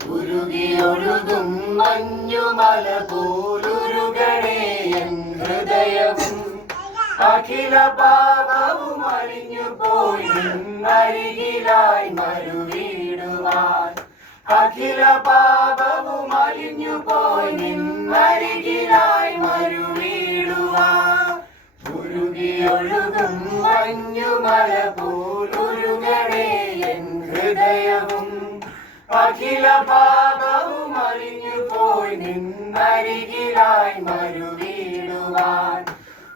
ഉരുകിയൊഴുകും മഞ്ഞുമല പോലുരുകണേ N ഹൃദയവും അഖില പാപവും അലിഞ്ഞു പോയി നിന്നരികിലായി മരുവീടുവാൻ അഖില പാപവും അലിഞ്ഞു പോയി നിന്നരികിലായി മരുവീടുവാൻ ഉരുകിയൊഴുകും മഞ്ഞുമല പോലുരുകണേ എൻ ഹൃദയവും അഖില പാപവും അലിഞ്ഞു പോയി നിന്നരികിലായി മരുവീടുവാൻ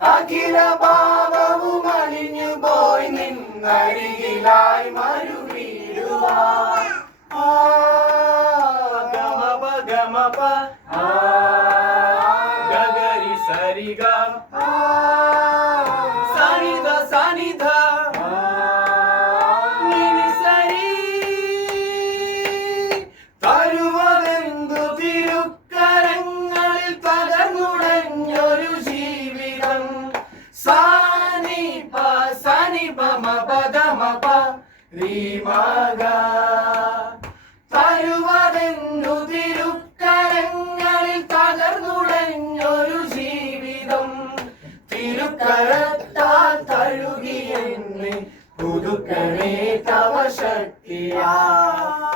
അഖില പാപവും അലിഞ്ഞു പോയി നിന്നരികിലായി മരുവീടുവാൻ ഗമപ ഗമപ ഗഗരി സരിഗ സനിധ സനിധ നിനി സരി തരുവതെന്തു തിരുക്കരങ്ങളിൽ പകർന്നുടഞ്ഞൊരു ജീവിതം സാനി പ സനി പമ പദമപ രീമഗ തരുവതെന്തു തിരുക്കരങ്ങളിൽ തകർന്നുടഞ്ഞൊരു ജീവിതം തിരുക്കരത്താൽ തഴുകിയെന്നെ പുതുക്കണേ തവ ശക്തിയാ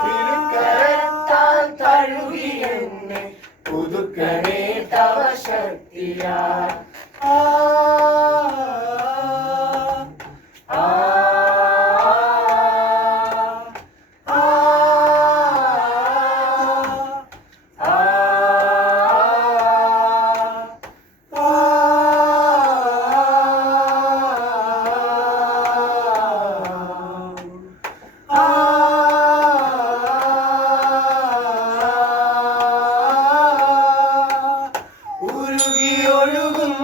തിരുക്കരത്താൽ തഴുകിയെന്നെ പുതുക്കണേ തവ ശക്തിയാ ഉരുകിയൊഴുകും